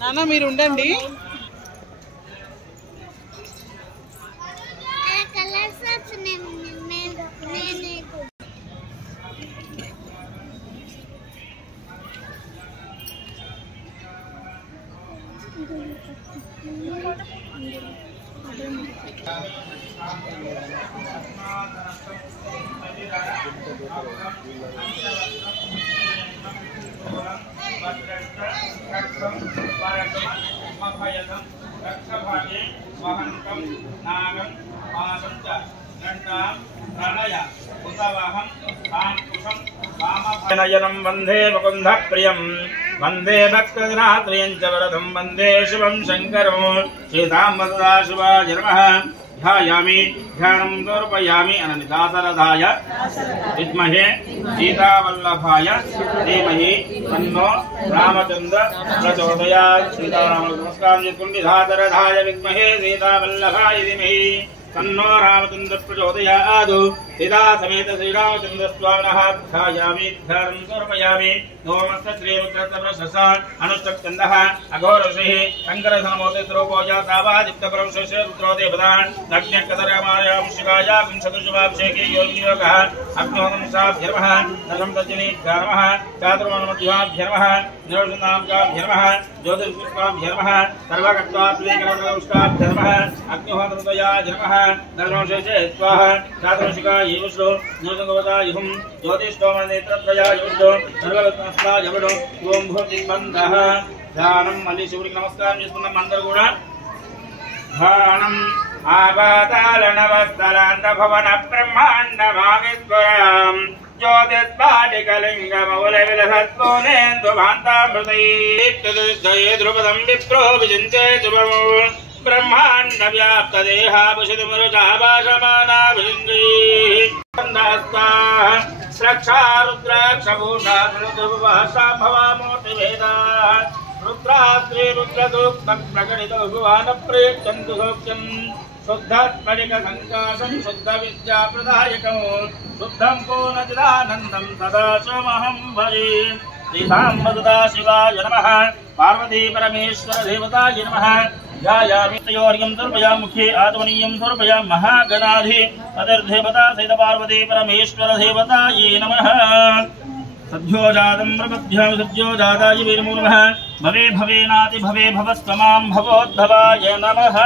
నాన్న మీరు ఉండండి. नयनं वंदे मुकुंद प्रियं वंदे भक्तजनात्रियं च वरदं वंदे शिवं शंकरं श्रीरामवरदा शिवाय नमः। ध्यायामि ध्यानं समर्पयामि अनन्यदासरथाय विद्महे सीतावल्लभाय धीमहि तन्नो रामचन्द्र प्रचोदयात्। सीताराम नमस्कारं చేసుకొని दासरथाय विद्महे सीतावल्लभाय धीमहि तन्नो रामचन्द्र प्रचोदयात्। सीता समेत श्रीरामचन्द्र स्वामिनः ध्यायामि ध्यानं समर्पयामि। नमस्ते श्रीरुद्रप्रशस अनुष्टकन्दः अघोरषिः शङ्करधनमोदितरूपोजातावादित्यपरमशेष रुद्रो देवतान् लग्नकदरमायां शिवाय विंशतिशुभाभिषेके योगियोगः अग्निहोत्रं नरं तज्जनीभ्यर्मः चातुर्वर्णमध्याभ्यर्मः निरोधनाभ्यर्मः ज्योतिष्काभ्यर्मः सर्वकत्वात्मेकरवष्टाभ्यर्मः अग्निहोत्रतयाजर्मः नरमशेषे स्वाहा चातुर्शिकाय युष्टो निरोधगवताय हुं ज्योतिष्टोमनेत्रत्रयाय युष्टो सर्वकत्वास्ताय यवडो ओम भूतिबन्धः। ध्यानं मल्లి శివుడికి నమస్కారం చేసుకున్నాం అందరూ కూడా। ధ్యానం आवातालनवस्तरान्त भवन ब्रह्मांड भागेश्वरं ज्योतिस्फाटिकलिंगमौलविलसत्कोनेन्दु भान्तामृतैः ध्रुपदं विप्रो विचिन्ते शुभम् ब्रह्मांड व्याप्त देहाभूषितमरुचाभाषमाना रक्षा रुद्राक्षभूषा भवामूर्तिभेदा रुद्रास्त्री रुद्रसूक्तं प्रकटितो भुवन प्रेक्षन्तु सौख्यम् शुद्धात्मनिक संकाशं शुद्ध विद्या प्रदायकं शुद्धं पूर्णचिदानन्दं सदा सोमहं भजे। श्रीसाम्बदा शिवाय नमः। पार्वती परमेश्वर देवताय नमः। ध्यायामि तयोर्यं सर्वया मुखे आत्मनीयं सर्वया महागणाधि अतिर्देवता सहित पार्वती परमेश्वर देवताये नमः। सद्योजातं प्रपद्यामि सद्योजाताय वीरमो नमः। भवे भवेनाति भवे भवस्त्वमां भवोद्भवाय नमः।